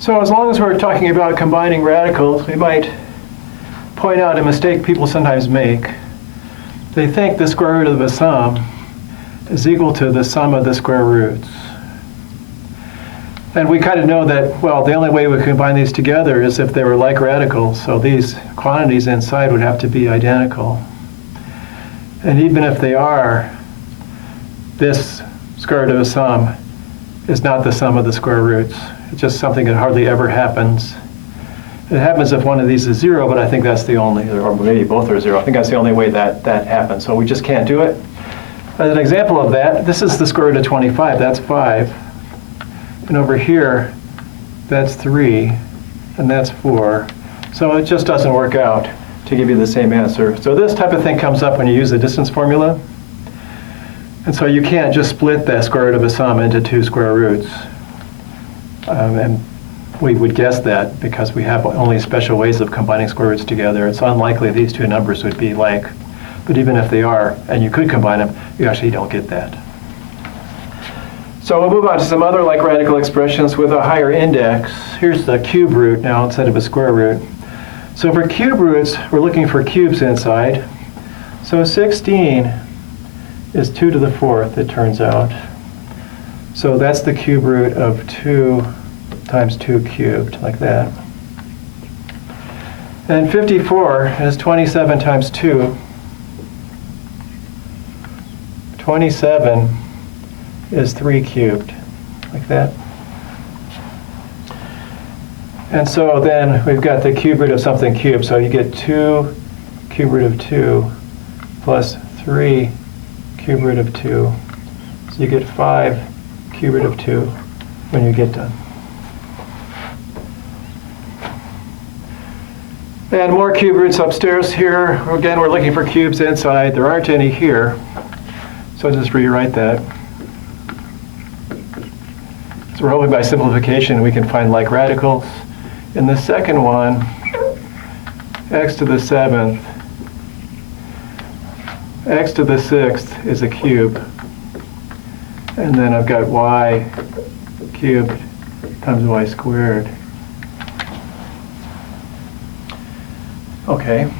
So as long as we're talking about combining radicals, we might point out a mistake people sometimes make. They think the square root of a sum is equal to the sum of the square roots. And we kind of know that, well, the only way we combine these together is if they were like radicals, so these quantities inside would have to be identical. And even if they are, this square root of a sum is not the sum of the square roots. It's just something that hardly ever happens. It happens if one of these is 0, but I think that's the only, or maybe both are 0. I think that's the only way that happens. So we just can't do it. As an example of that, this is the square root of 25. That's 5. And over here, that's 3. And that's 4. So it just doesn't work out to give you the same answer. So this type of thing comes up when you use the distance formula. And so you can't just split the square root of a sum into 2 square roots. And we would guess that because we have only special ways of combining square roots together. It's unlikely these two numbers would be like, but even if they are, and you could combine them, you actually don't get that. So we'll move on to some other like radical expressions with a higher index. Here's the cube root now instead of a square root. So for cube roots, we're looking for cubes inside. So 16 is 2 to the 4th, it turns out. So that's the cube root of 2 times 2 cubed, like that. And 54 is 27 times 2. 27 is 3 cubed, like that. And so then we've got the cube root of something cubed. So you get 2 cube root of 2 plus 3 cube root of 2. So you get 5 cube root of 2 when you get done. And more cube roots upstairs here. Again, we're looking for cubes inside. There aren't any here. So I'll just rewrite that. So we're hoping by simplification we can find like radicals. In the second one, x to the 7th, x to the 6th is a cube. And then I've got y cubed times y squared. Okay.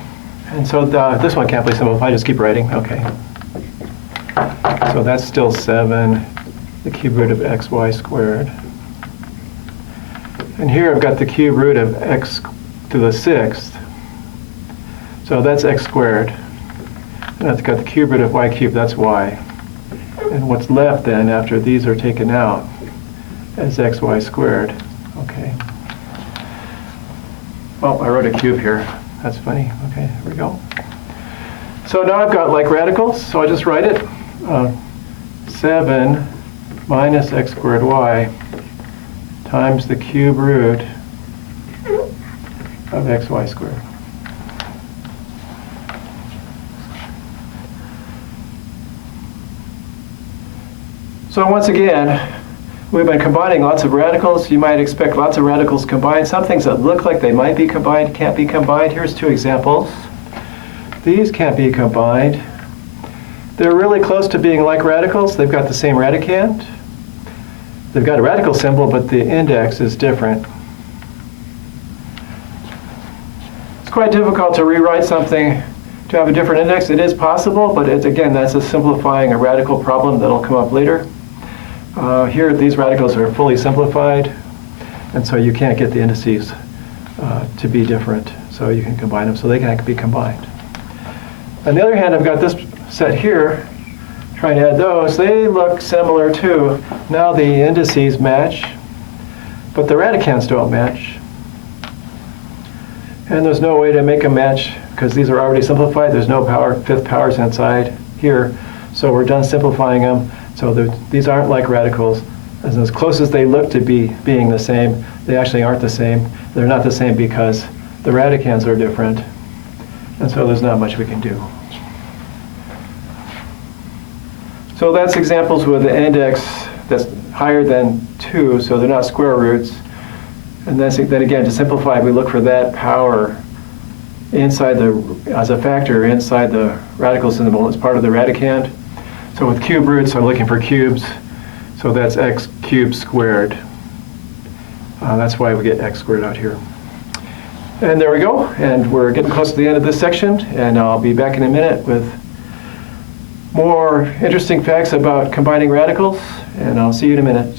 And so this one can't be simplified. Just keep writing. Okay. So that's still 7, the cube root of xy squared. And here I've got the cube root of x to the 6th. So that's x squared. And I've got the cube root of y cubed, that's y. And what's left then after these are taken out is xy squared. Okay. Well, I wrote a cube here. That's funny. Okay, here we go. So now I've got like radicals, so I just write it. 7 minus x squared y times the cube root of xy squared. So once again, we've been combining lots of radicals. You might expect lots of radicals combined. Some things that look like they might be combined can't be combined. Here's 2 examples. These can't be combined. They're really close to being like radicals. They've got the same radicand. They've got a radical symbol, but the index is different. It's quite difficult to rewrite something to have a different index. It is possible, but again, that's a simplifying a radical problem that'll come up later. Here, these radicals are fully simplified, and so you can't get the indices to be different. So you can combine them, so they can be combined. On the other hand, I've got this set here, trying to add those. They look similar too. Now the indices match, but the radicands don't match. And there's no way to make them match because these are already simplified. There's no fifth powers inside here. So we're done simplifying them. So these aren't like radicals. As close as they look to being the same, they actually aren't the same. They're not the same because the radicands are different. And so there's not much we can do. So that's examples with an index that's higher than 2, so they're not square roots. And then again, to simplify, we look for that power inside as a factor inside the radical symbol as part of the radicand. So with cube roots, I'm looking for cubes. So that's x cubed squared. That's why we get x squared out here. And there we go. And we're getting close to the end of this section. And I'll be back in a minute with more interesting facts about combining radicals. And I'll see you in a minute.